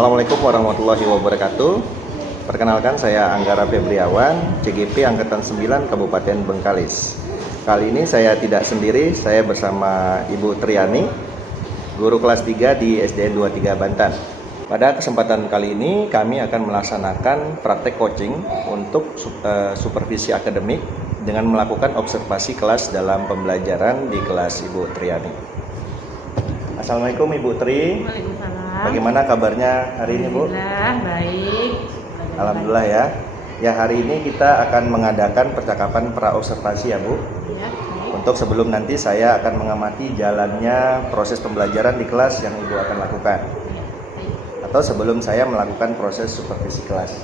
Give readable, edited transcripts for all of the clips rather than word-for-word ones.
Assalamualaikum warahmatullahi wabarakatuh. Perkenalkan, saya Anggara Febriawan, CGP Angkatan 9 Kabupaten Bengkalis. Kali ini saya tidak sendiri, saya bersama Ibu Triani, guru kelas 3 di SDN 23 Bantan. Pada kesempatan kali ini kami akan melaksanakan praktek coaching untuk supervisi akademik dengan melakukan observasi kelas dalam pembelajaran di kelas Ibu Triani. Assalamualaikum Ibu Tri. Waalaikumsalam. Bagaimana kabarnya hari ini Bu? Alhamdulillah baik. Alhamdulillah ya. Ya, hari ini kita akan mengadakan percakapan pra-observasi ya Bu. Ya, baik. Untuk sebelum nanti saya akan mengamati jalannya proses pembelajaran di kelas yang Ibu akan lakukan. Ya, baik. Atau sebelum saya melakukan proses supervisi kelas.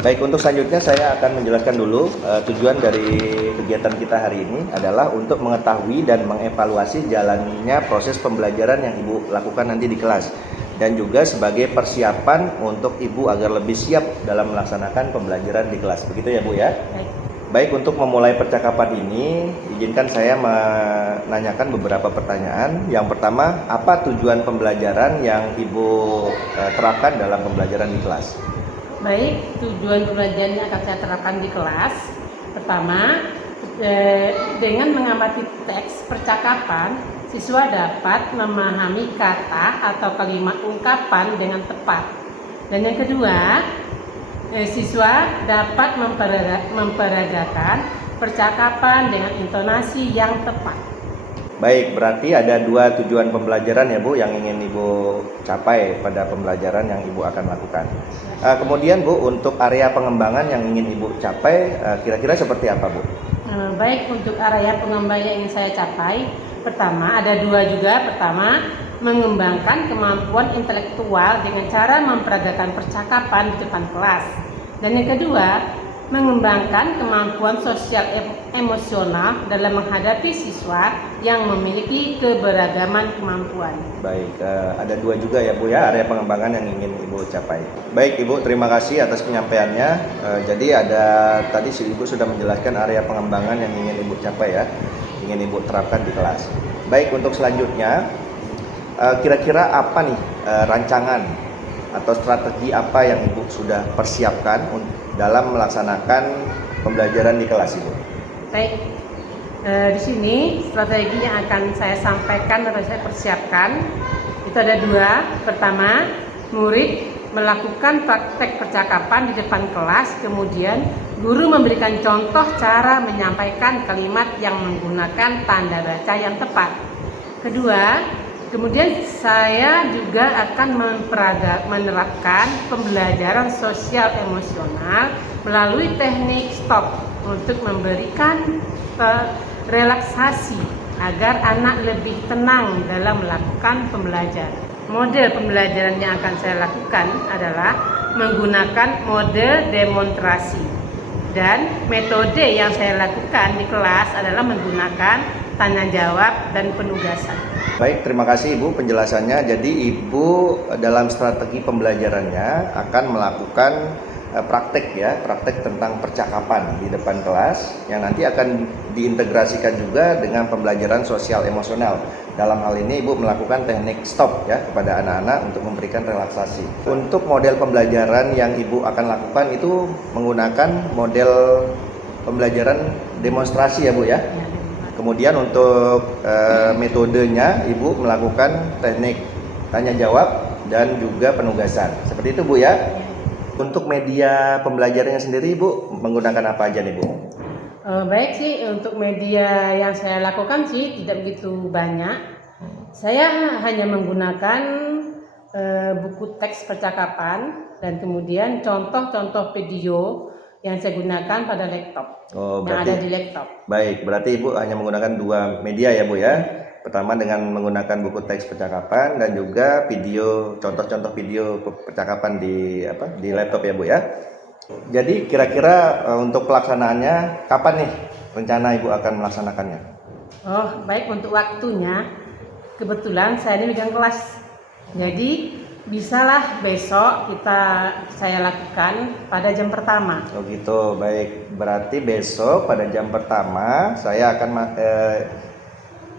Baik, untuk selanjutnya saya akan menjelaskan dulu tujuan dari kegiatan kita hari ini adalah untuk mengetahui dan mengevaluasi jalannya proses pembelajaran yang Ibu lakukan nanti di kelas, dan juga sebagai persiapan untuk Ibu agar lebih siap dalam melaksanakan pembelajaran di kelas. Begitu ya Bu ya? Baik. Baik, untuk memulai percakapan ini izinkan saya menanyakan beberapa pertanyaan. Yang pertama, apa tujuan pembelajaran yang Ibu terapkan dalam pembelajaran di kelas? Baik, tujuan pembelajaran yang akan saya terapkan di kelas. Pertama, dengan mengamati teks percakapan, siswa dapat memahami kata atau kalimat ungkapan dengan tepat. Dan yang kedua, siswa dapat memperagakan percakapan dengan intonasi yang tepat. Baik, berarti ada dua tujuan pembelajaran ya Bu yang ingin Ibu capai pada pembelajaran yang Ibu akan lakukan. Kemudian Bu, untuk area pengembangan yang ingin Ibu capai kira-kira seperti apa Bu? Baik, untuk area pengembangan yang ingin saya capai, pertama ada dua juga. Pertama, mengembangkan kemampuan intelektual dengan cara memperagakan percakapan di depan kelas. Dan yang kedua, mengembangkan kemampuan sosial emosional dalam menghadapi siswa yang memiliki keberagaman kemampuan. Baik, ada dua juga ya Bu ya area pengembangan yang ingin Ibu capai. Baik Ibu, terima kasih atas penyampaiannya. Jadi tadi si Ibu sudah menjelaskan area pengembangan yang ingin Ibu capai ya, ingin Ibu terapkan di kelas. Baik, untuk selanjutnya kira-kira apa nih rancangan atau strategi apa yang Ibu sudah persiapkan dalam melaksanakan pembelajaran di kelas Ibu? Baik, di sini strategi yang akan saya sampaikan atau saya persiapkan itu ada dua. Pertama, murid melakukan praktek percakapan di depan kelas, kemudian guru memberikan contoh cara menyampaikan kalimat yang menggunakan tanda baca yang tepat. Kedua, kemudian saya juga akan menerapkan pembelajaran sosial emosional melalui teknik stop untuk memberikan relaksasi agar anak lebih tenang dalam melakukan pembelajaran. Model pembelajaran yang akan saya lakukan adalah menggunakan model demonstrasi, dan metode yang saya lakukan di kelas adalah menggunakan tanya jawab dan penugasan. Baik, terima kasih Ibu penjelasannya. Jadi Ibu dalam strategi pembelajarannya akan melakukan praktek tentang percakapan di depan kelas yang nanti akan diintegrasikan juga dengan pembelajaran sosial emosional. Dalam hal ini Ibu melakukan teknik stop ya kepada anak-anak untuk memberikan relaksasi. Untuk model pembelajaran yang Ibu akan lakukan itu menggunakan model pembelajaran demonstrasi ya Bu ya. Kemudian untuk metodenya Ibu melakukan teknik tanya jawab dan juga penugasan. Seperti itu Bu ya. Untuk media pembelajarannya sendiri Ibu menggunakan apa aja nih Bu? Baik sih, untuk media yang saya lakukan sih tidak begitu banyak. Saya hanya menggunakan buku teks percakapan dan kemudian contoh-contoh video yang saya gunakan pada laptop. Yang ada di laptop. Baik, berarti Ibu hanya menggunakan dua media ya Bu ya. Pertama dengan menggunakan buku teks percakapan dan juga video, contoh-contoh video percakapan di laptop ya Bu ya. Jadi kira-kira untuk pelaksanaannya kapan nih rencana Ibu akan melaksanakannya? Oh, baik, untuk waktunya kebetulan saya ini megang kelas. Jadi bisalah besok saya lakukan pada jam pertama. Oh gitu, baik. Berarti besok pada jam pertama saya akan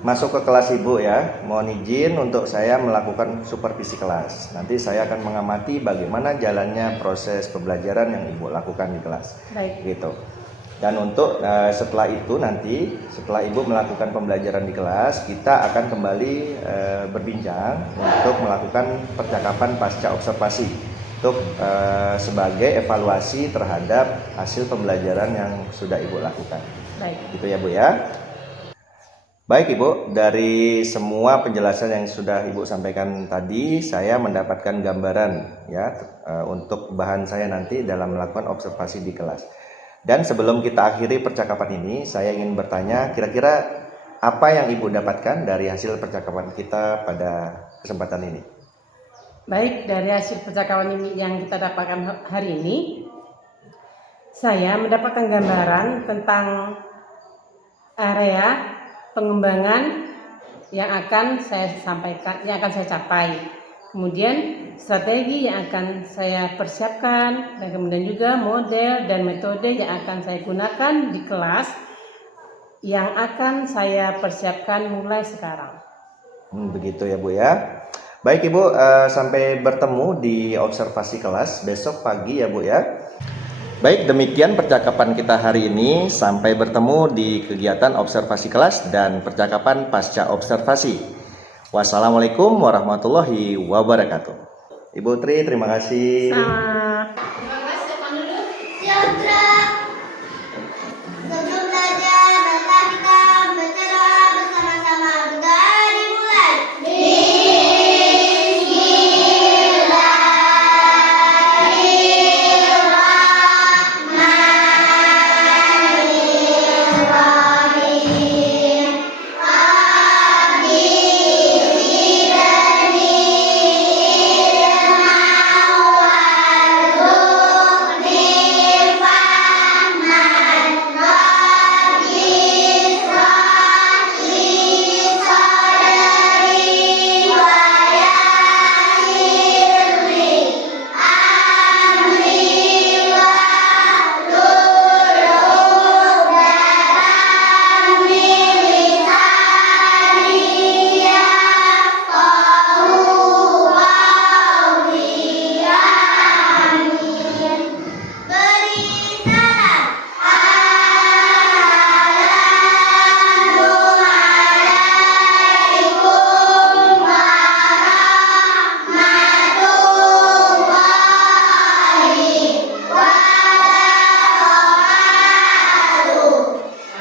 masuk ke kelas Ibu ya. Mohon izin untuk saya melakukan supervisi kelas. Nanti saya akan mengamati bagaimana jalannya proses pembelajaran yang Ibu lakukan di kelas. Baik. Gitu. Dan untuk setelah itu nanti, setelah Ibu melakukan pembelajaran di kelas, kita akan kembali berbincang untuk melakukan percakapan pasca observasi untuk sebagai evaluasi terhadap hasil pembelajaran yang sudah Ibu lakukan. Baik. Gitu ya Bu ya. Baik Ibu, dari semua penjelasan yang sudah Ibu sampaikan tadi, saya mendapatkan gambaran ya untuk bahan saya nanti dalam melakukan observasi di kelas. Dan sebelum kita akhiri percakapan ini, saya ingin bertanya, kira-kira apa yang Ibu dapatkan dari hasil percakapan kita pada kesempatan ini? Baik, dari hasil percakapan ini yang kita dapatkan hari ini, saya mendapatkan gambaran tentang area pengembangan yang akan saya sampaikan, yang akan saya capai. Kemudian strategi yang akan saya persiapkan, dan kemudian juga model dan metode yang akan saya gunakan di kelas yang akan saya persiapkan mulai sekarang. Begitu ya Bu ya. Baik Ibu, sampai bertemu di observasi kelas besok pagi ya Bu ya. Baik, demikian percakapan kita hari ini. Sampai bertemu di kegiatan observasi kelas dan percakapan pasca observasi. Wassalamualaikum warahmatullahi wabarakatuh. Ibu Tri, terima kasih. Sama. Terima kasih, Pak Nurul. Siap, Dra. Sebelum belajar, marilah kita baca doa bersama-sama. Doa dimulai.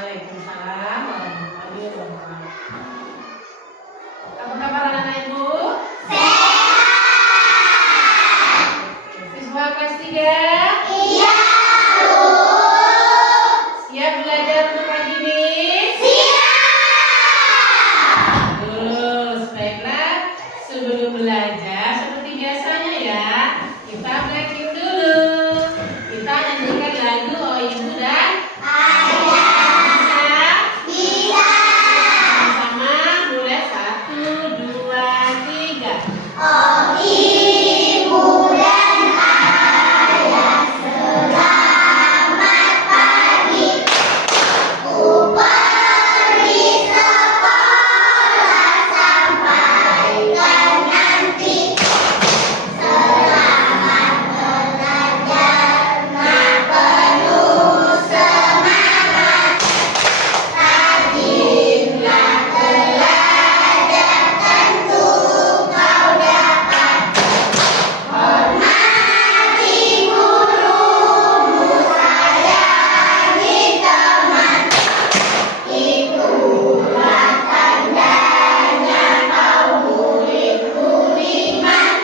Waalaikumsalam warahmatullahi wabarakatuh. Apa kabar anak-anak Ibu? Siswa kelas 3? Iya, Bu. Siap belajar untuk pagi ini? Siap. Terus, baiklah. Sebelum belajar, seperti biasanya ya, kita breaking dulu. Kita nyanyikan lagu Oh Ibu dan Bisa. sama mulai 1, 2, 3. Oh, Ibu dan Ayah, selamat pagi. Ku pergi sekolah sampaikan nanti. Selamat belajar, nak penuh semangat. Rajinlah belajar, tentu kau dapat. Hormati gurumu, sayangi teman. Itulah tandanya kau murid budiman.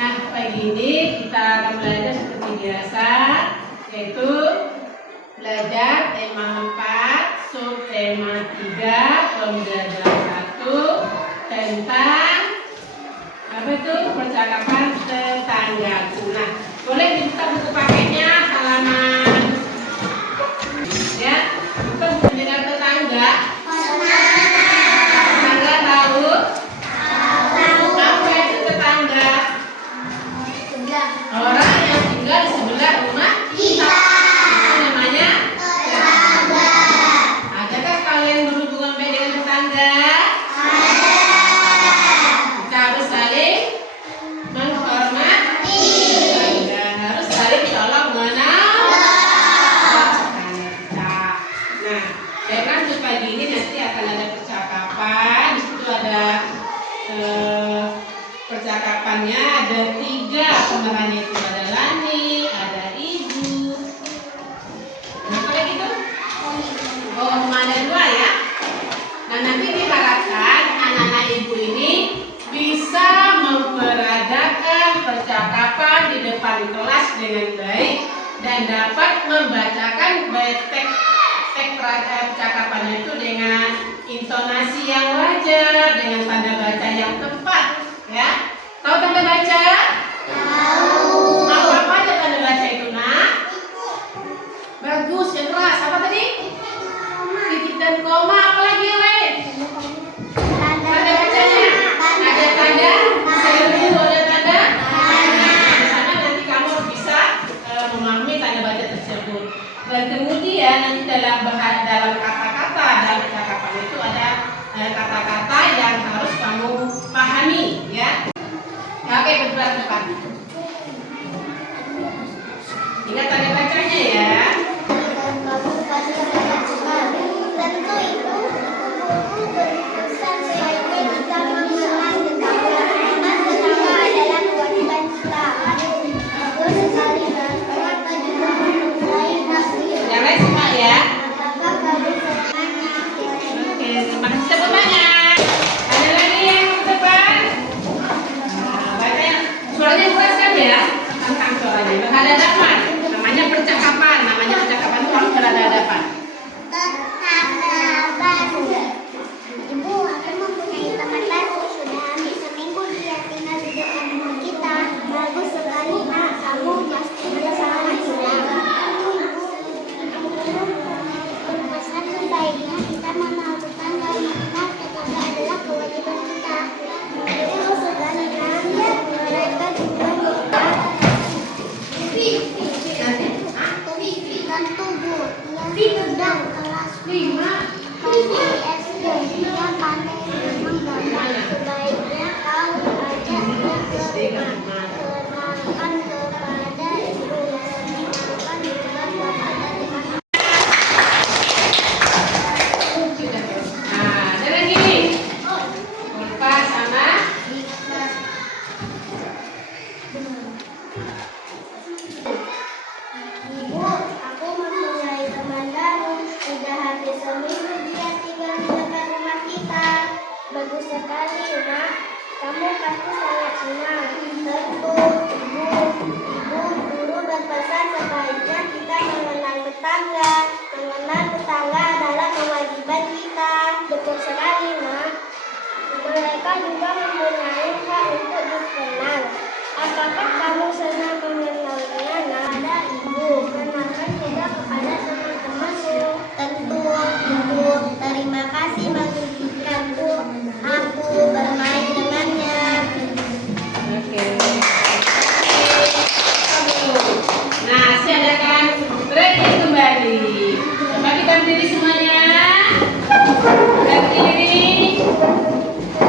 Nah, pagi ini kita akan belajar seperti biasa, yaitu belajar tema 4, subtema 3, pembelajaran 1 tentang apa itu percakapan tetanggaku. Nah, boleh dibuka buku paketnya halaman ya, buka buku dengan tetangga. Tetangga tahu? Apa itu tetangga? Orang yang tinggal di sebelah rumah kita. Itu namanya tetangga. Adakah kalian berhubungan dapat membacakan teks percakapan itu dengan intonasi yang wajar, dengan tanda baca yang tepat, ya. Tahu tanda baca? Tahu. Apa aja tanda baca itu, Nak? Bagus, yang keras. Apa tadi? Titik dan koma. Apa lagi yang lain? Tanda bacanya. Ada tanda seru, ada tanda tanya. Di sana nanti kamu bisa memahami tanda baca tersebut. Dan kemudian nanti dalam kata-kata dalam percakapan itu ada kata-kata yang harus kamu pahami, ya. Oke, bergerak depan. Ingat tanda bacanya ya. Tentu itu guru berurusan sebaiknya kita mengenal tetangga adalah kewajiban kita. Bagus sekali dan kita juga memulai nasib. Yang lain semua ya. Apakah bagus semuanya? Oke, terima kasih tepuk tangan. Ada lagi yang ke depan? Nah, baca yang suaranya keras kan ya? Tentang suaranya berhadapan. Namanya percakapan itu harus berhadapan. Ibu, aku mempunyai teman baru. Sudah hampir seminggu dia tinggal di depan rumah kita. Bagus sekali, Nak. Kamu pasti sangat senang. Pesan sebaiknya kita mengenal tetangga. Mengenal tetangga adalah kewajiban kita. Betul sekali, Nak. Mereka juga tentu, Bu. Dia sedang kelas 5. Kami SD, dia pandai menggambar. Sebaiknya kau ajak dia ke rumah. Kenalkan kepada ibu. Kenalkan juga kepada teman. Nah, ada lagi. Lepas sama. Ibu, aku mempunyai teman baru. Sudah hampir seminggu dia tinggal di dekat rumah kita. Bagus sekali, Nak. Kamu pasti sangat senang. Tentu, Ibu, guru berpesan sebaiknya kita mengenal tetangga. Mengenal tetangga adalah kewajiban kita. Betul sekali, Nak. Mereka juga mempunyai hak untuk dikenal. Apakah kamu senang mengenalnya, Nak? Ada Ibu. Kenalkan juga kepada teman-temanmu. Tentu, Ibu. Terima kasih mengizinkanku aku bermain dengannya. Oke. Nah, saya adakan break kembali. Coba kita berdiri semuanya.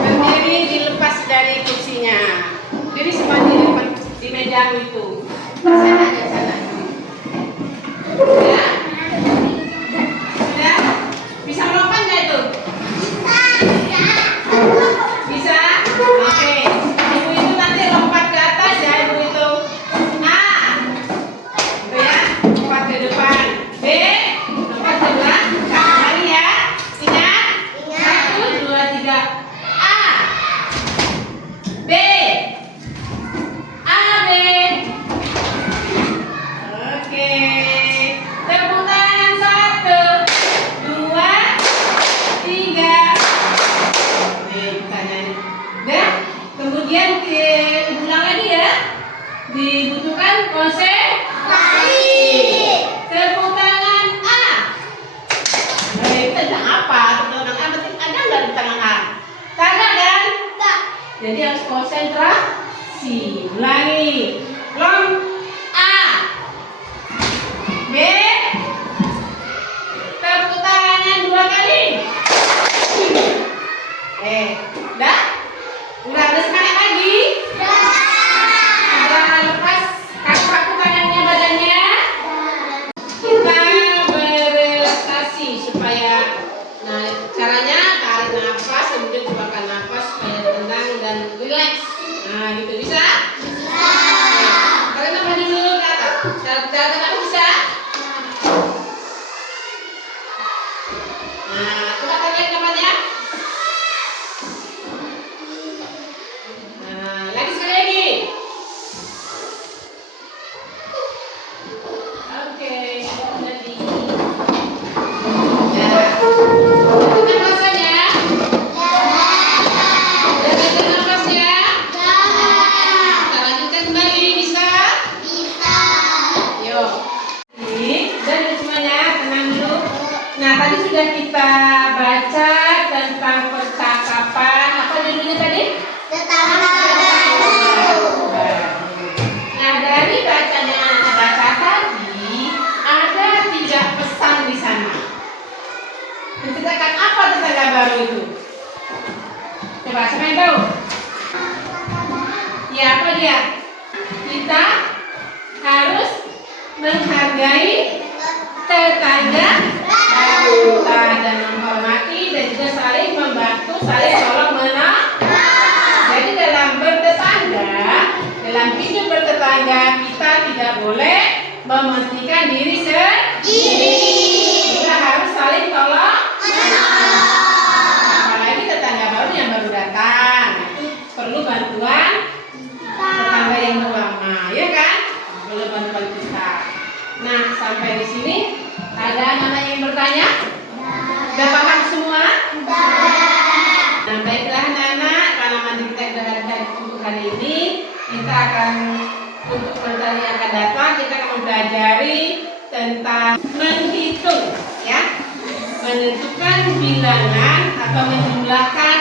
Berdiri dilepas dari kursinya. Berdiri semua di meja itu. Sana aja sana. Dan semuanya tenang dulu. Nah, tadi sudah kita baca tentang percakapan. Apa judulnya tadi? Nah, dari bacanya anak baca tadi, ada 3 pesan di sana. Menceritakan apa tetangga baru itu? Coba siapa yang tahu? Ya, apa dia? Kita harus menghargai tetangga baru dan menghormati dan juga saling membantu, saling tolong menolong. Jadi dalam bertetangga, dalam hidup bertetangga, kita tidak boleh mementingkan diri sendiri. Kita harus saling tolong menolong. Apalagi tetangga baru yang baru datang, perlu bantuan tetangga yang lama, ya kan? Perlu bantuan kita. Nah, sampai di sini ada anak yang bertanya? Sudah paham semua? Nah, baiklah anak-anak, karena mandi kita untuk hari ini, kita akan untuk materi yang akan datang, kita akan mempelajari tentang menghitung, ya, menentukan bilangan atau menjumlahkan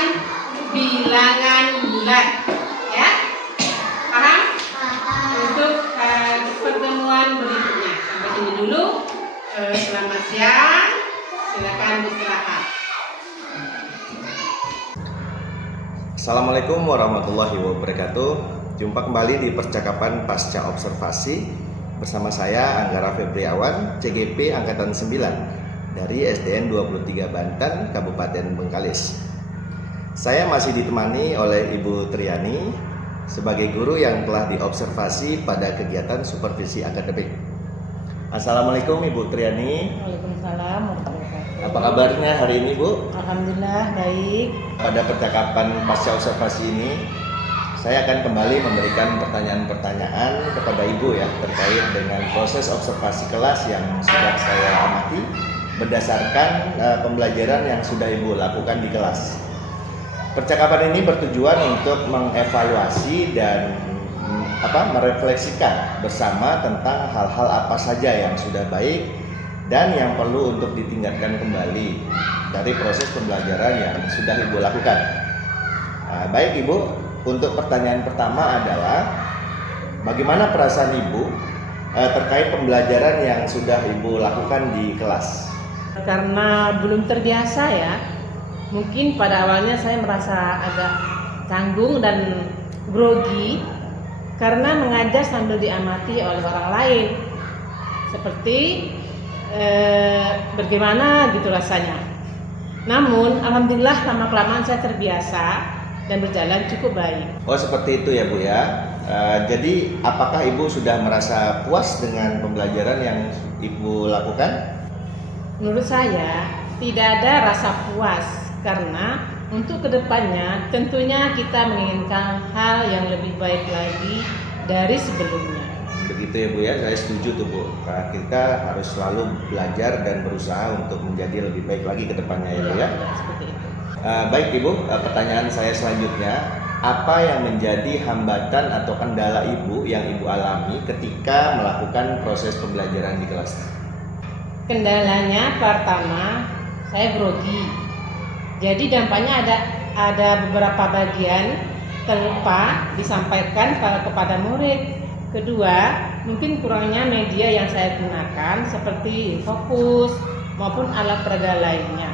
bilangan bulat, ya, paham? Untuk pertemuan berikutnya. Sampai sini dulu. Selamat siang. Silakan beristirahat. Assalamualaikum warahmatullahi wabarakatuh. Jumpa kembali di percakapan pasca observasi bersama saya Anggara Febriawan, CGP Angkatan 9 dari SDN 23 Banten, Kabupaten Bengkalis. Saya masih ditemani oleh Ibu Triani sebagai guru yang telah diobservasi pada kegiatan supervisi akademik. Assalamualaikum Ibu Triani. Waalaikumsalam warahmatullahi wabarakatuh. Apa kabarnya hari ini, Bu? Alhamdulillah baik. Pada percakapan pasca observasi ini, saya akan kembali memberikan pertanyaan-pertanyaan kepada Ibu ya terkait dengan proses observasi kelas yang sudah saya amati berdasarkan pembelajaran yang sudah Ibu lakukan di kelas. Percakapan ini bertujuan untuk mengevaluasi dan merefleksikan bersama tentang hal-hal apa saja yang sudah baik dan yang perlu untuk ditingkatkan kembali dari proses pembelajaran yang sudah Ibu lakukan. Baik Ibu, untuk pertanyaan pertama adalah bagaimana perasaan Ibu terkait pembelajaran yang sudah Ibu lakukan di kelas? Karena belum terbiasa ya, mungkin pada awalnya saya merasa agak canggung dan grogi karena mengajar sambil diamati oleh orang lain, seperti bagaimana gitu rasanya. Namun alhamdulillah lama-kelamaan saya terbiasa dan berjalan cukup baik. Oh seperti itu ya Bu ya. Jadi apakah Ibu sudah merasa puas dengan pembelajaran yang Ibu lakukan? Menurut saya tidak ada rasa puas karena untuk kedepannya tentunya kita menginginkan hal yang lebih baik lagi dari sebelumnya. Begitu ya Bu ya, saya setuju tuh Bu. Karena kita harus selalu belajar dan berusaha untuk menjadi lebih baik lagi ke depannya ya Bu ya. Seperti itu. Baik Ibu, pertanyaan saya selanjutnya, apa yang menjadi hambatan atau kendala Ibu yang Ibu alami ketika melakukan proses pembelajaran di kelas? Kendalanya pertama, saya grogi. Jadi dampaknya ada beberapa bagian terlupa disampaikan kepada murid. Kedua, mungkin kurangnya media yang saya gunakan seperti fokus maupun alat peraga lainnya.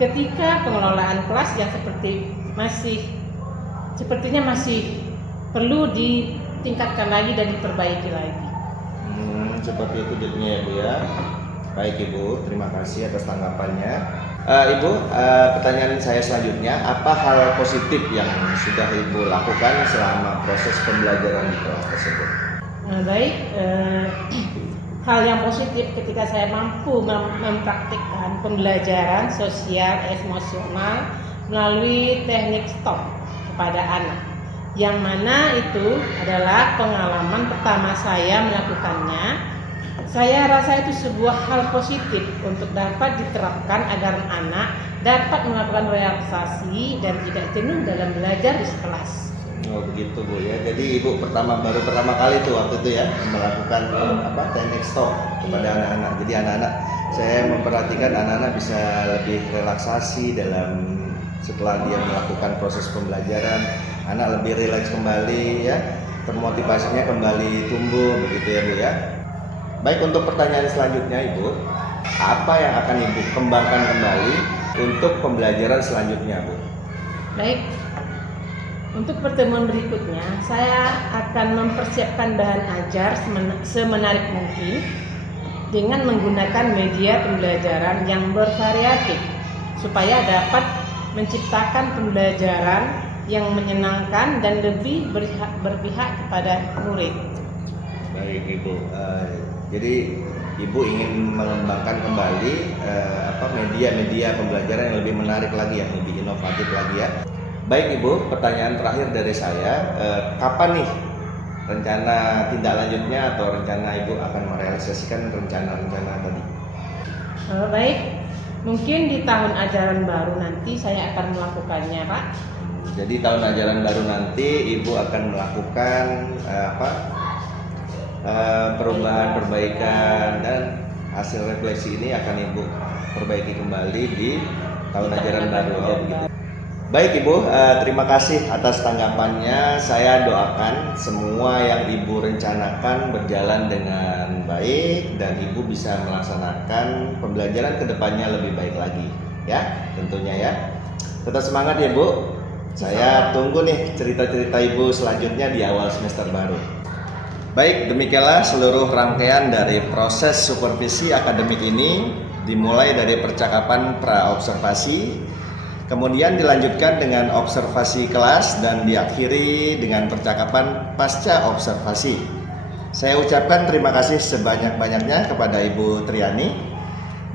Ketika pengelolaan kelas yang sepertinya masih perlu ditingkatkan lagi dan diperbaiki lagi. Seperti itu jadinya ya Bu ya. Baik Ibu, terima kasih atas tanggapannya. Ibu, pertanyaan saya selanjutnya, apa hal positif yang sudah Ibu lakukan selama proses pembelajaran di kelas tersebut? Hal yang positif ketika saya mampu mempraktikkan pembelajaran sosial emosional melalui teknik stop kepada anak, yang mana itu adalah pengalaman pertama saya melakukannya. Saya rasa itu sebuah hal positif untuk dapat diterapkan agar anak dapat melakukan relaksasi dan tidak jenuh dalam belajar di kelas. Oh begitu Bu ya. Jadi Ibu baru pertama kali tuh waktu itu ya melakukan teknik stop kepada anak-anak. Jadi anak-anak, saya memperhatikan anak-anak bisa lebih relaksasi setelah dia melakukan proses pembelajaran. Anak lebih rileks kembali ya, termotivasinya kembali tumbuh begitu ya Bu ya. Baik, untuk pertanyaan selanjutnya Ibu, apa yang akan Ibu kembangkan kembali untuk pembelajaran selanjutnya Bu? Baik, untuk pertemuan berikutnya saya akan mempersiapkan bahan ajar semenarik mungkin dengan menggunakan media pembelajaran yang bervariatif supaya dapat menciptakan pembelajaran yang menyenangkan dan lebih berpihak kepada murid. Baik Ibu, jadi Ibu ingin mengembangkan kembali media-media pembelajaran yang lebih menarik lagi, yang lebih inovatif lagi ya. Baik Ibu, pertanyaan terakhir dari saya, kapan nih rencana tindak lanjutnya atau rencana Ibu akan merealisasikan rencana-rencana tadi? Baik, mungkin di tahun ajaran baru nanti saya akan melakukannya, Pak. Jadi tahun ajaran baru nanti Ibu akan melakukan perubahan-perbaikan, dan hasil refleksi ini akan Ibu perbaiki kembali di tahun ajaran baru ya begitu. Baik Ibu, terima kasih atas tanggapannya. Saya doakan semua yang Ibu rencanakan berjalan dengan baik dan Ibu bisa melaksanakan pembelajaran kedepannya lebih baik lagi ya, tentunya ya. Tetap semangat ya Bu. Saya tunggu nih cerita-cerita Ibu selanjutnya di awal semester baru. Baik, demikianlah seluruh rangkaian dari proses supervisi akademik ini, dimulai dari percakapan pra-observasi, kemudian dilanjutkan dengan observasi kelas, dan diakhiri dengan percakapan pasca observasi. Saya ucapkan terima kasih sebanyak-banyaknya kepada Ibu Triani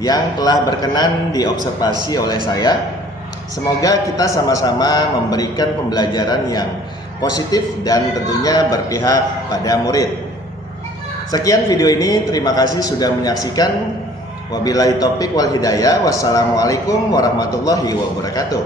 yang telah berkenan diobservasi oleh saya. Semoga kita sama-sama memberikan pembelajaran yang positif dan tentunya berpihak pada murid. Sekian video ini, terima kasih sudah menyaksikan. Wabillahi taufiq wal hidayah. Wassalamualaikum warahmatullahi wabarakatuh.